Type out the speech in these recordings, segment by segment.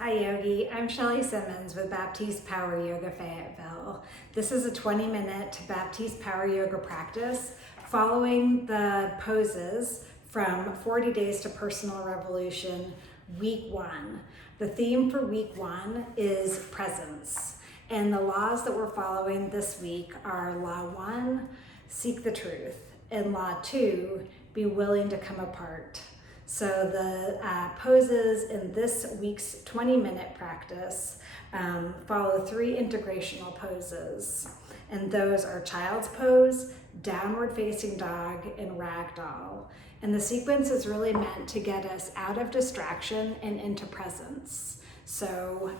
Hi Yogi, I'm Shelly Simmons with Baptiste Power Yoga Fayetteville. This is a 20-minute Baptiste Power Yoga practice following the poses from 40 Days to Personal Revolution, week 1. The theme for week 1 is presence. And the laws that we're following this week are Law 1, seek the truth, and Law 2, be willing to come apart. So the poses in this week's 20-minute practice follow 3 integrational poses. And those are child's pose, downward facing dog, and ragdoll. And the sequence is really meant to get us out of distraction and into presence. So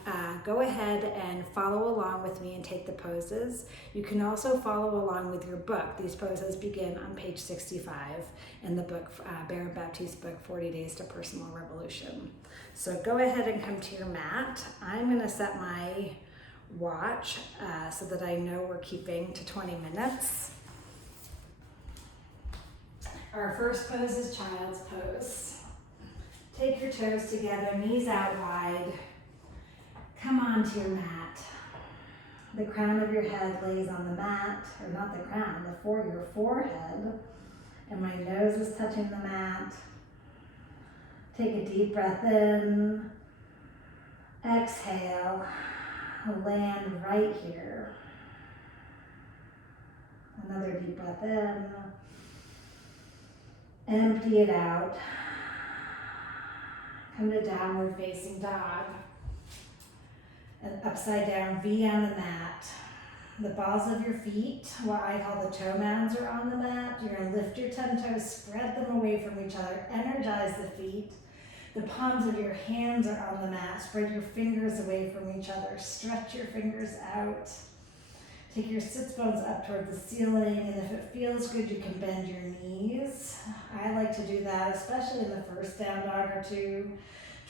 go ahead and follow along with me and take the poses. You can also follow along with your book. These poses begin on page 65 in the book, Baron Baptiste book, 40 Days to Personal Revolution. So go ahead and come to your mat. I'm gonna set my watch so that I know we're keeping to 20 minutes. Our first pose is child's pose. Take your toes together, knees out wide. Come onto your mat. The crown of your head lays on the mat, or not the crown, your forehead. And my nose is touching the mat. Take a deep breath in. Exhale. Land right here. Another deep breath in. Empty it out. Come to downward facing dog. An upside down V on the mat. The balls of your feet, what I call the toe mounds, are on the mat. You're going to lift your 10 toes, spread them away from each other, energize the feet. The palms of your hands are on the mat. Spread your fingers away from each other. Stretch your fingers out. Take your sits bones up toward the ceiling, and if it feels good, you can bend your knees. I like to do that, especially in the first down dog or two,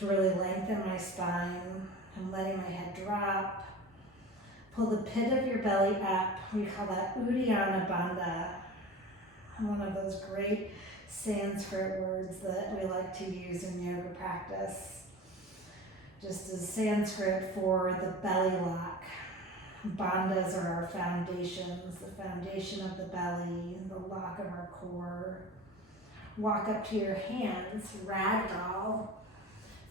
to really lengthen my spine. I'm letting my head drop. Pull the pit of your belly up. We call that Uddiyana Bandha. One of those great Sanskrit words that we like to use in yoga practice. Just as Sanskrit for the belly lock. Bandhas are our foundations, the foundation of the belly, the lock of our core. Walk up to your hands, ragdoll.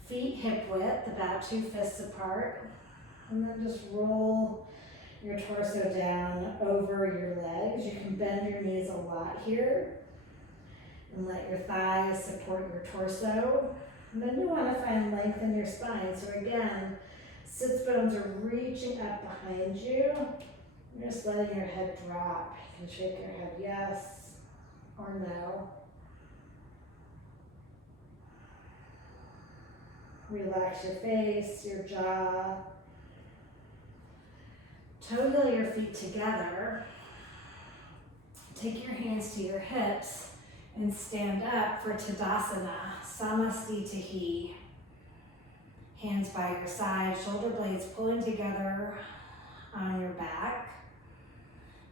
Feet hip width, about 2 fists apart. And then just roll your torso down over your legs. You can bend your knees a lot here. And let your thighs support your torso. And then you want to find length in your spine. So again, sits bones are reaching up behind you. You're just letting your head drop. You can shake your head yes or no. Relax your face, your jaw. Toe heel your feet together. Take your hands to your hips and stand up for Tadasana, Samastitihi. Hands by your side, shoulder blades pulling together on your back.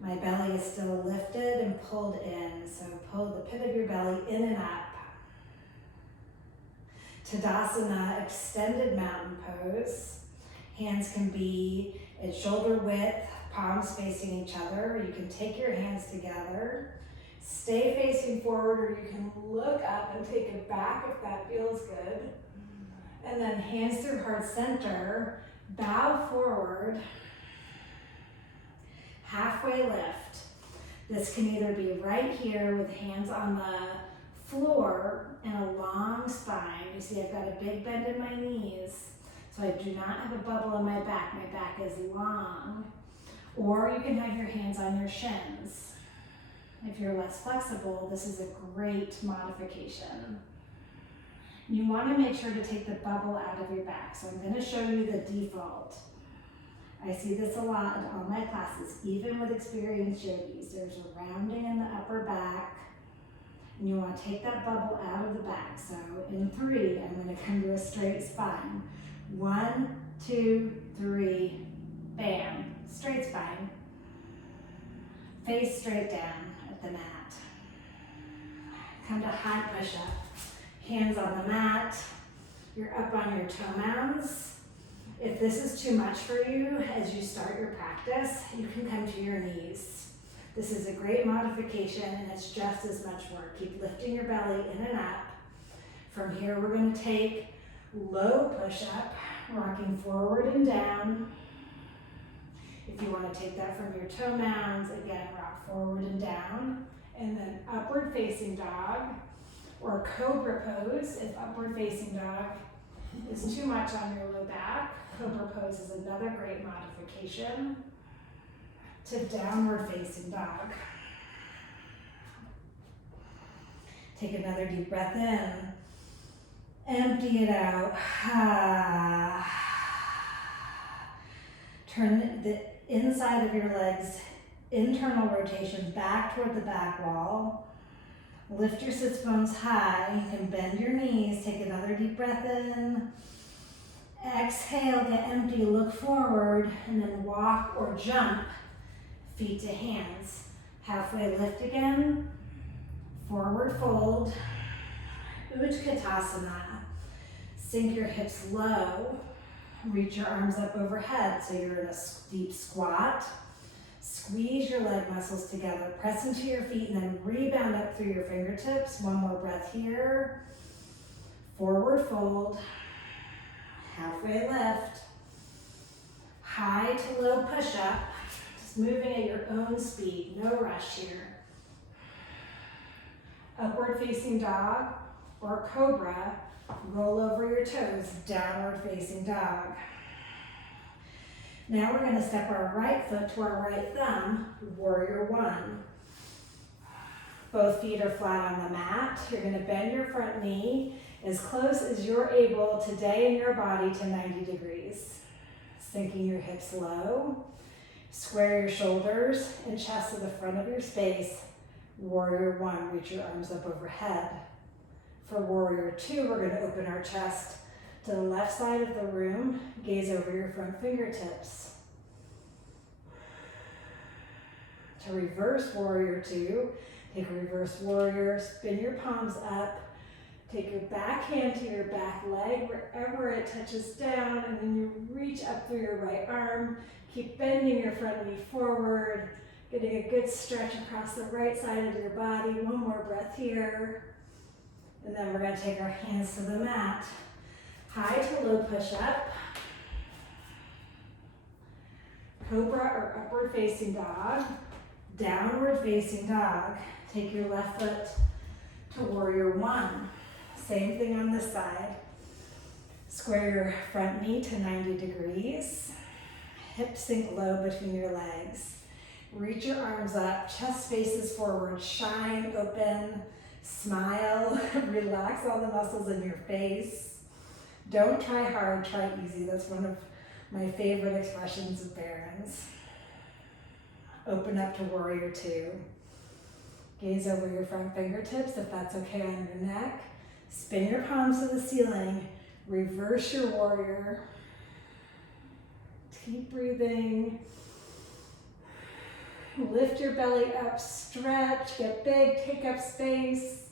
My belly is still lifted and pulled in, so pull the pit of your belly in and up. Tadasana, extended mountain pose. Hands can be at shoulder width, palms facing each other. You can take your hands together. Stay facing forward, or you can look up and take it back if that feels good. And then hands through heart center, bow forward, halfway lift. This can either be right here with hands on the floor and a long spine. You see I've got a big bend in my knees, so I do not have a bubble in my back. My back is long. Or you can have your hands on your shins. If you're less flexible, this is a great modification. You want to make sure to take the bubble out of your back. So I'm going to show you the default. I see this a lot in all my classes, even with experienced yogis. There's a rounding in the upper back. And you want to take that bubble out of the back. So in 3, I'm going to come to a straight spine. 1, 2, 3, bam, straight spine. Face straight down at the mat. Come to high push-up. Hands on the mat. You're up on your toe mounds. If this is too much for you as you start your practice, you can come to your knees. This is a great modification and it's just as much work. Keep lifting your belly in and up. From here, we're going to take low push-up, rocking forward and down. If you want to take that from your toe mounds, again, rock forward and down. And then upward facing dog or cobra pose. If upward facing dog is too much on your low back, cobra pose is another great modification to downward facing dog. Take another deep breath in. Empty it out. Turn the inside of your legs, internal rotation back toward the back wall. Lift your sits bones high. You can bend your knees. Take another deep breath in. Exhale, get empty, look forward, and then walk or jump, feet to hands. Halfway lift again. Forward fold. Utkatasana. Sink your hips low. Reach your arms up overhead so you're in a deep squat. Squeeze your leg muscles together. Press into your feet and then rebound up through your fingertips. One more breath here. Forward fold. Halfway lift. High to low push up. Just moving at your own speed. No rush here. Upward facing dog or cobra. Roll over your toes, downward facing dog. Now we're going to step our right foot to our right thumb, warrior one. Both feet are flat on the mat. You're going to bend your front knee as close as you're able today in your body to 90 degrees. Sinking your hips low. Square your shoulders and chest to the front of your space. Warrior one, reach your arms up overhead. For warrior two, we're going to open our chest to the left side of the room, gaze over your front fingertips. To reverse warrior two, take a reverse warrior, spin your palms up, take your back hand to your back leg, wherever it touches down, and then you reach up through your right arm. Keep bending your front knee forward, getting a good stretch across the right side of your body. One more breath here. And then we're going to take our hands to the mat. High to low push up. Cobra or upward facing dog. Downward facing dog. Take your left foot to warrior one. Same thing on this side. Square your front knee to 90 degrees. Hips sink low between your legs. Reach your arms up, chest faces forward, shine, open. Smile, relax all the muscles in your face. Don't try hard, try easy. That's one of my favorite expressions of Baron's. Open up to warrior two. Gaze over your front fingertips if that's okay on your neck. Spin your palms to the ceiling. Reverse your warrior. Keep breathing. Lift your belly up, stretch, get big, take up space,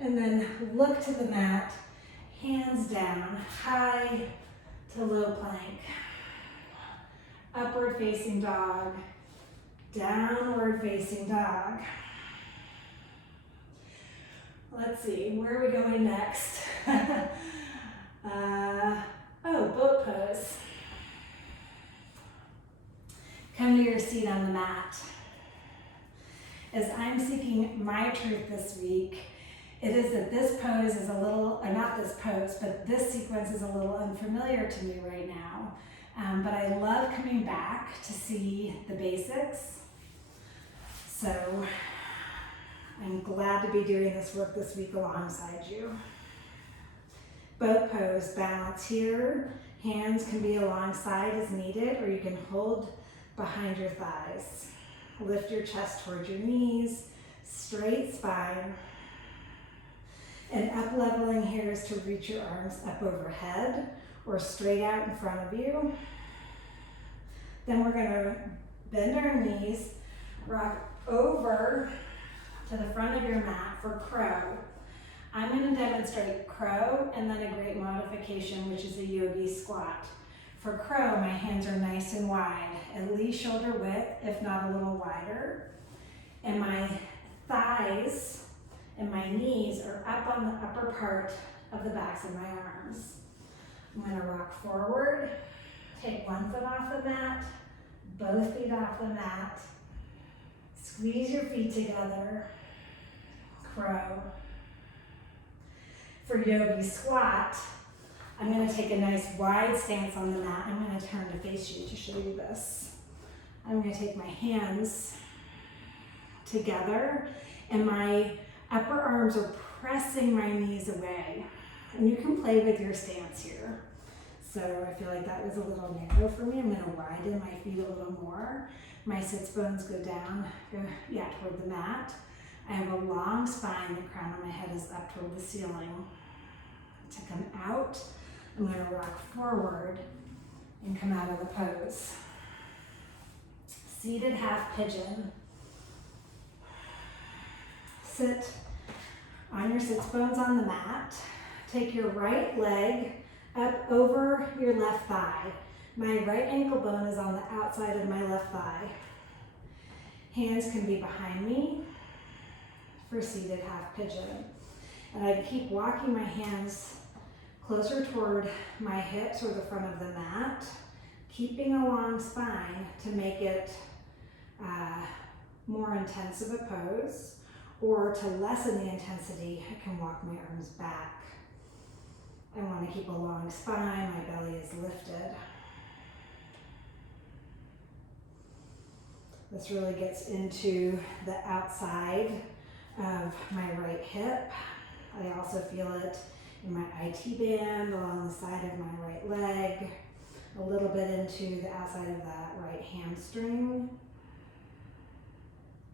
and then look to the mat, hands down, high to low plank, upward facing dog, downward facing dog. Let's see, where are we going next? Boat pose. Come to your seat on the mat. As I'm seeking my truth this week, it is that this pose is a little, or not this pose, but this sequence is a little unfamiliar to me right now. But I love coming back to see the basics. So I'm glad to be doing this work this week alongside you. Boat pose, balance here. Hands can be alongside as needed, or you can hold behind your thighs. Lift your chest towards your knees, straight spine. And up leveling here is to reach your arms up overhead or straight out in front of you. Then we're going to bend our knees, rock over to the front of your mat for crow. I'm going to demonstrate crow and then a great modification, which is a yogi squat. For crow, my hands are nice and wide, at least shoulder width, if not a little wider. And my thighs and my knees are up on the upper part of the backs of my arms. I'm gonna rock forward, take one foot off the mat, both feet off the mat. Squeeze your feet together, crow. For Yogi Squat, I'm gonna take a nice wide stance on the mat. I'm gonna turn to face you to show you this. I'm gonna take my hands together and my upper arms are pressing my knees away. And you can play with your stance here. So I feel like that was a little narrow for me. I'm gonna widen my feet a little more. My sits bones go down, toward the mat. I have a long spine, the crown of my head is up toward the ceiling. To come out, I'm gonna rock forward and come out of the pose. Seated half pigeon. Sit on your sits bones on the mat. Take your right leg up over your left thigh. My right ankle bone is on the outside of my left thigh. Hands can be behind me for seated half pigeon. And I keep walking my hands closer toward my hips or the front of the mat, keeping a long spine to make it more intense of a pose, or to lessen the intensity, I can walk my arms back. I want to keep a long spine, my belly is lifted. This really gets into the outside of my right hip. I also feel it in my IT band along the side of my right leg, a little bit into the outside of that right hamstring.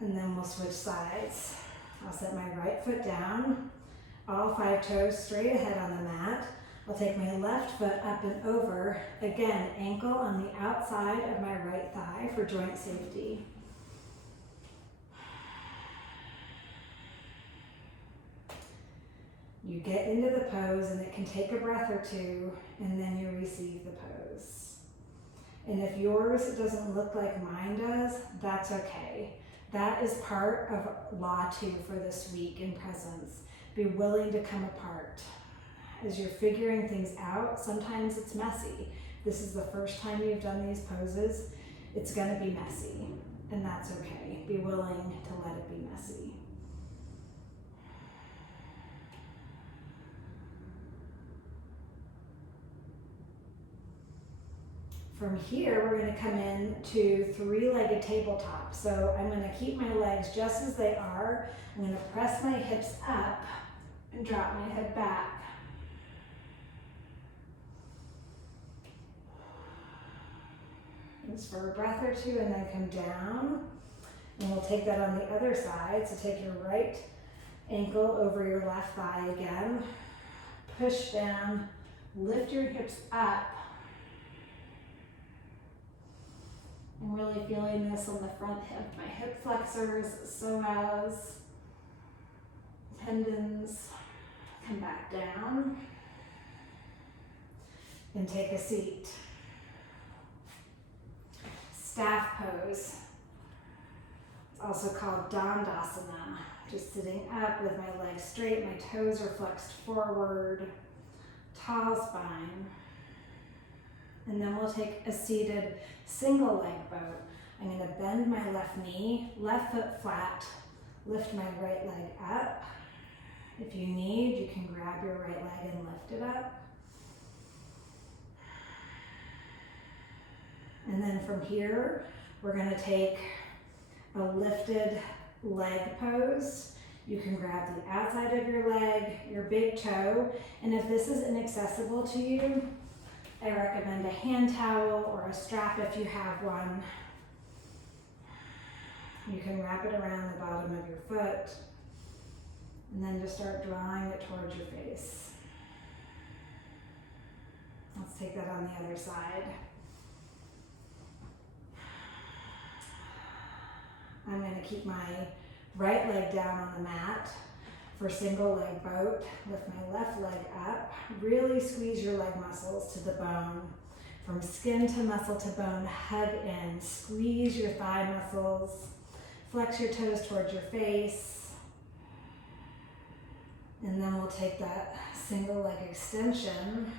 And then we'll switch sides. I'll set my right foot down, all 5 toes straight ahead on the mat. I'll take my left foot up and over, again, ankle on the outside of my right thigh for joint safety. You get into the pose and it can take a breath or two and then you receive the pose. And if yours doesn't look like mine does, that's okay. That is part of Law 2 for this week in presence. Be willing to come apart. As you're figuring things out, sometimes it's messy. This is the first time you've done these poses. It's gonna be messy, and that's okay. Be willing to let it be messy. From here, we're gonna come in to 3-legged tabletop. So I'm gonna keep my legs just as they are. I'm gonna press my hips up and drop my head back. Just for a breath or two and then come down. And we'll take that on the other side. So take your right ankle over your left thigh again. Push down, lift your hips up. I'm really feeling this on the front hip. My hip flexors, psoas, tendons. Come back down and take a seat. Staff pose. It's also called Tadasana. Just sitting up with my legs straight, my toes are flexed forward, tall spine. And then we'll take a seated single leg boat. I'm gonna bend my left knee, left foot flat, lift my right leg up. If you need, you can grab your right leg and lift it up. And then from here, we're gonna take a lifted leg pose. You can grab the outside of your leg, your big toe, and if this is inaccessible to you, I recommend a hand towel or a strap if you have one. You can wrap it around the bottom of your foot, and then just start drawing it towards your face. Let's take that on the other side. I'm going to keep my right leg down on the mat for single leg boat. Lift my left leg up. Really squeeze your leg muscles to the bone. From skin to muscle to bone, hug in. Squeeze your thigh muscles. Flex your toes towards your face. And then we'll take that single leg extension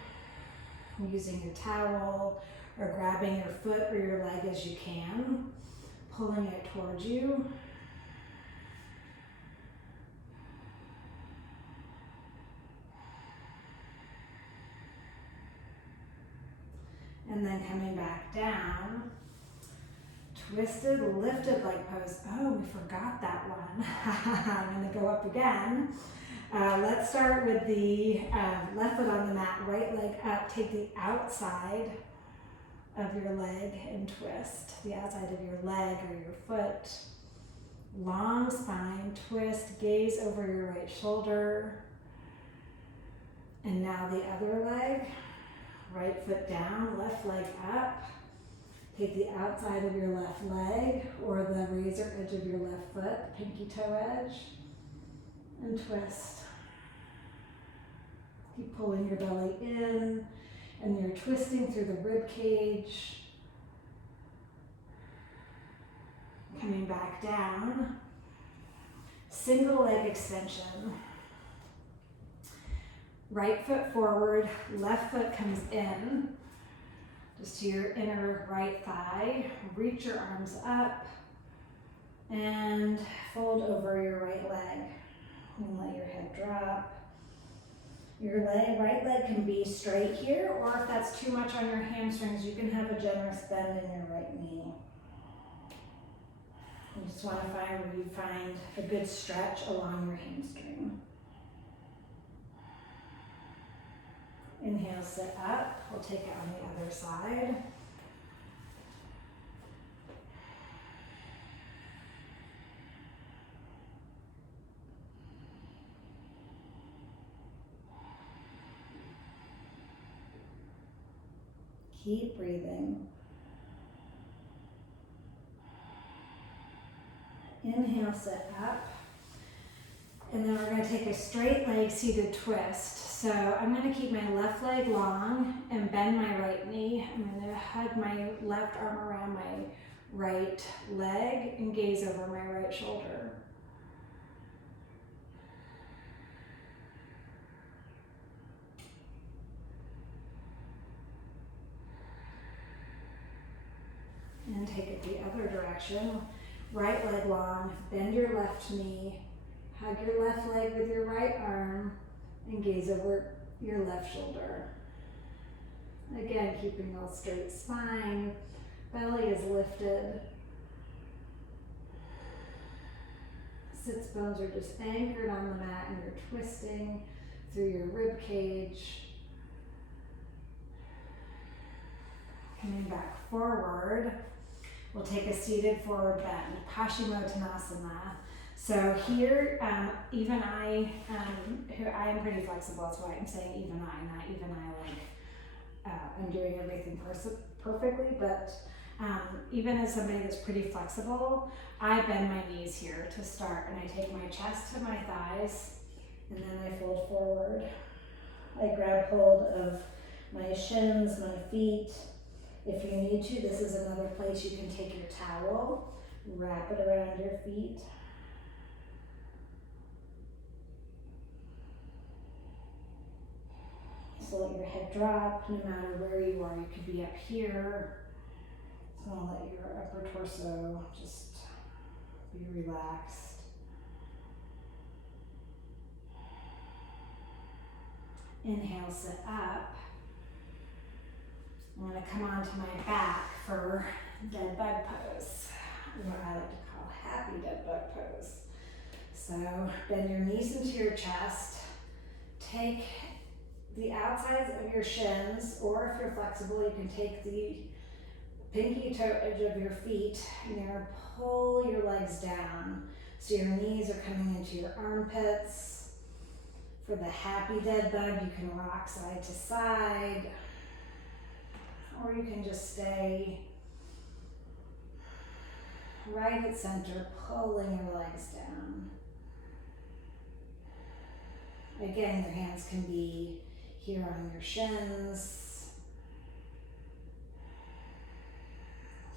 using your towel or grabbing your foot or your leg as you can, pulling it towards you. And then coming back down, twisted, lifted leg pose. Oh, we forgot that one. I'm gonna go up again. Let's start with the left foot on the mat, right leg up. Take the outside of your leg and twist. The outside of your leg or your foot. Long spine, twist, gaze over your right shoulder. And now the other leg. Right foot down, left leg up. Take the outside of your left leg or the razor edge of your left foot, pinky toe edge, and twist. Keep pulling your belly in, and you're twisting through the rib cage. Coming back down. Single leg extension. Right foot forward, left foot comes in, just to your inner right thigh. Reach your arms up and fold over your right leg. And let your head drop. Your right leg can be straight here, or if that's too much on your hamstrings, you can have a generous bend in your right knee. You just want to find where you find a good stretch along your hamstring. Inhale, sit up. We'll take it on the other side. Keep breathing. Inhale, sit up. And then we're going to take a straight leg seated twist. So I'm going to keep my left leg long and bend my right knee. I'm going to hug my left arm around my right leg and gaze over my right shoulder. And take it the other direction. Right leg long, bend your left knee, hug your left leg with your right arm, and gaze over your left shoulder. Again, keeping a straight spine, belly is lifted. Sits bones are just anchored on the mat and you're twisting through your rib cage. Coming back forward, we'll take a seated forward bend, Paschimottanasana. So here, even I am pretty flexible, that's why I'm saying even I, not even I like I'm doing everything perfectly, but even as somebody that's pretty flexible, I bend my knees here to start, and I take my chest to my thighs, and then I fold forward. I grab hold of my shins, my feet. If you need to, this is another place you can take your towel, wrap it around your feet. So let your head drop, no matter where you are. You could be up here. So let your upper torso just be relaxed. Inhale, sit up. I'm going to come onto my back for dead bug pose, what I like to call happy dead bug pose. So bend your knees into your chest. Take the outsides of your shins, or if you're flexible, you can take the pinky toe edge of your feet and you're going to pull your legs down. So your knees are coming into your armpits. For the happy dead bug, you can rock side to side, or you can just stay right at center, pulling your legs down. Again, your hands can be here on your shins.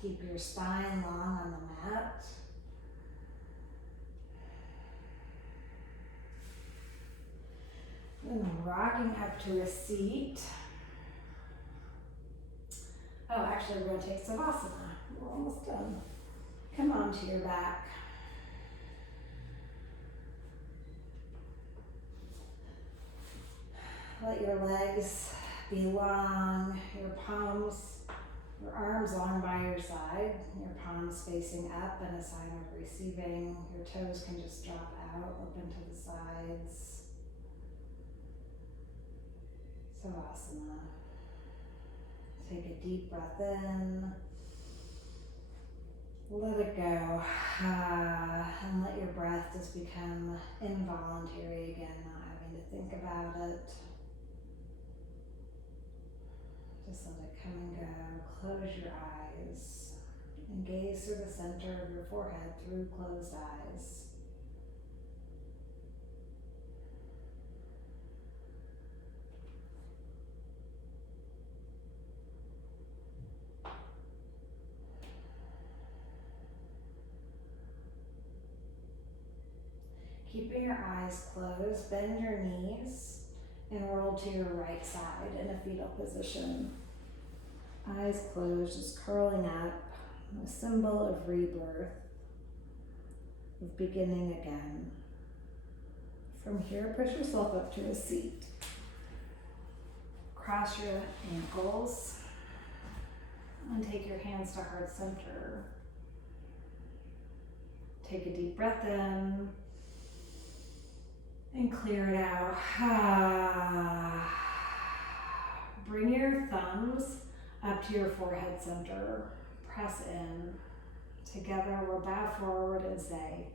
Keep your spine long on the mat. Then rocking up to a seat. Oh, actually, we're going to take Savasana. We're almost done. Come onto your back. Let your legs be long, your palms, your arms long by your side, your palms facing up in a sign of receiving. Your toes can just drop out, open to the sides. Savasana. Take a deep breath in. Let it go. And let your breath just become involuntary again, not having to think about it. Just let it come and go. Close your eyes and gaze through the center of your forehead through closed eyes. Keeping your eyes closed, bend your knees and roll to your right side in a fetal position. Eyes closed, just curling up, a symbol of rebirth, of beginning again. From here, push yourself up to a seat. Cross your ankles and take your hands to heart center. Take a deep breath in and clear it out. Bring your thumbs up to your forehead center. Press in. Together we'll bow forward and say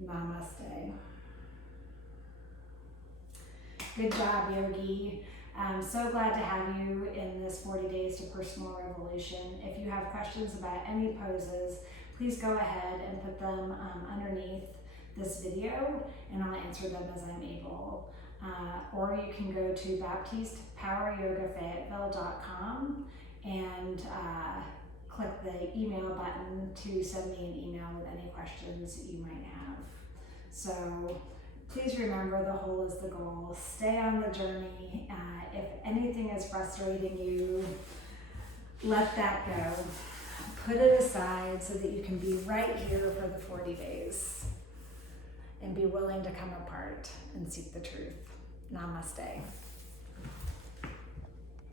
Namaste. Good job, Yogi. I'm so glad to have you in this 40 Days to Personal Revolution. If you have questions about any poses, please go ahead and put them underneath this video and I'll answer them as I'm able. Or you can go to BaptistePowerYogaFayetteville.com and click the email button to send me an email with any questions you might have. So please remember, the whole is the goal. Stay on the journey. If anything is frustrating you, let that go. Put it aside so that you can be right here for the 40 days and be willing to come apart and seek the truth. Namaste.